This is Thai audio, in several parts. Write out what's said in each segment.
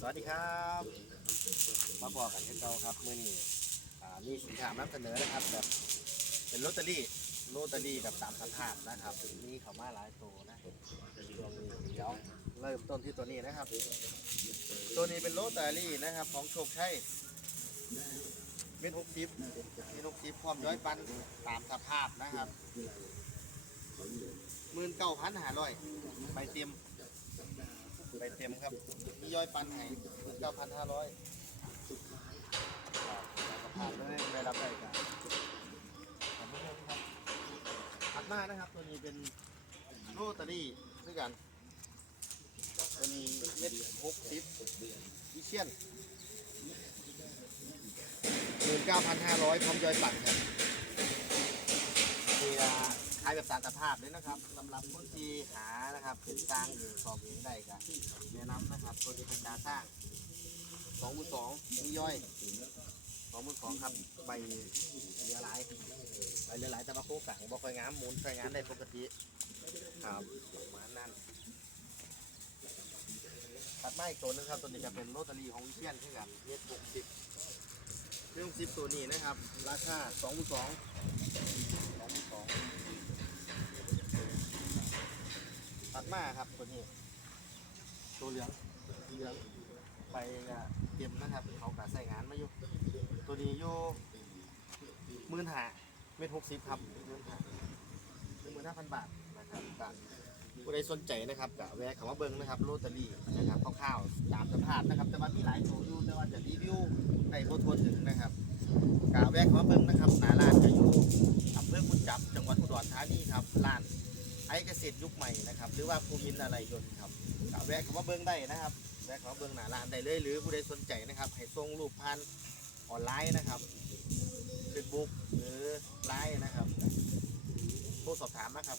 สวัสดีครับมาบอกกันเช่นเก่าครับเมื่อนี้อ่ามีสินค้านำเสนอนะครับแบบเป็นลอตเตอรี่ลอตเตอรี่แบบตามสัมภาบนะครับมีเขามาหลายตัวนะช่วงนี้เดี๋ยวเริ่มต้นที่ตัวนี้นะครับ ตัวนี้เป็นลอตเตอรี่นะครับ ของโชคชัยเม็ดหกสิบมีหกสิบพร้อมย้อยปันตามสภาพนะครับหมื่นเก้าพันห้าร้อยใบเต็ม ไปเต็มครับ มีย่อยปันให้เก้าพันห้าร้อยผ่านเลยได้รับได้กันขอบคุณครับถัดมานะครับ ตัวนี้เป็นโรตารี่ด้วยกัน ตัวนี้เม็ดหกสิบวิเชียนหมื่นเก้าพันห้าร้อยพร้อมย่อยปันครับมีอ่าขายแบบสารตภาพเลยนะครับสำหรับคนที่หานะครับเป็นสร้างหรือสอบเองได้ครับแนะนำนะครับตัวนี้เป็นดาสร้างสองมือสองมีย่อยสองมือสองครับใบเหลือหลายใบเหลือหลายแต่ว่าโคกะบ่ค่อยงามหมุนใช้งานได้ปกติครับประมาณนั้นตัดไม้ตัวนึงครับตัวนี้จะเป็นโรตารีของวิเชียนที่กันเม็ดหกสิบเรื่องสิบตัวนี้นะครับ ราคาสองมือสองสองมือสอง มาครับตัวนี้ตัวเหลืองเหลืองไปก็เต็มนะครับเขากะใส่งานมาอยู่ตัวนี้อยู่มื่นหาเม็ดหกสิบครับหมื่นหาหนึ่งหมื่นห้าพันบาทนะครับบาทผู้ใดสนใจนะครับกะแวะเขามาเบิ้งนะครับโรตารี่นะครับคร่าวๆตามสภาพนะครับ แต่ว่ามีหลายตัวอยู่แต่ว่าจะรีวิวในโพทั่วถึงนะครับกะแวะเขามาเบิ้งนะครับนาร้านจะอยู่อำเภอกุนจับจังหวัดอุดรธานีครับร้าน ไอเกษตรยุคใหม่นะครับ หรือว่าภูมินอะไรยนต์ครับก็แวะเข้ามาเบิ้งได้นะครับ แวะเข้ามาเบิ้งหน้าร้านได้เลยหรือผู้ใดสนใจนะครับ ให้ส่งรูปผ่านออนไลน์นะครับเฟซบุ๊กหรือไลน์นะครับโทรสอบถามนะครับ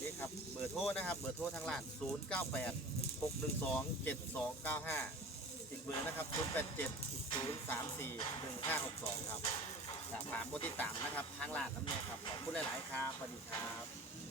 นี่ครับเบอร์โทรนะครับ เบอร์โทรทางร้าน 0 9 8 6 1 2 7 2 9 5 อีกเบอร์นะครับ 0 8 7 0 3 4 1 5 6 2 ครับอยากถามกดติดตามนะครับ ทางร้านน้ำเนี่ยครับ ขอบคุณหลาย ๆ ครับสวัสดีครับ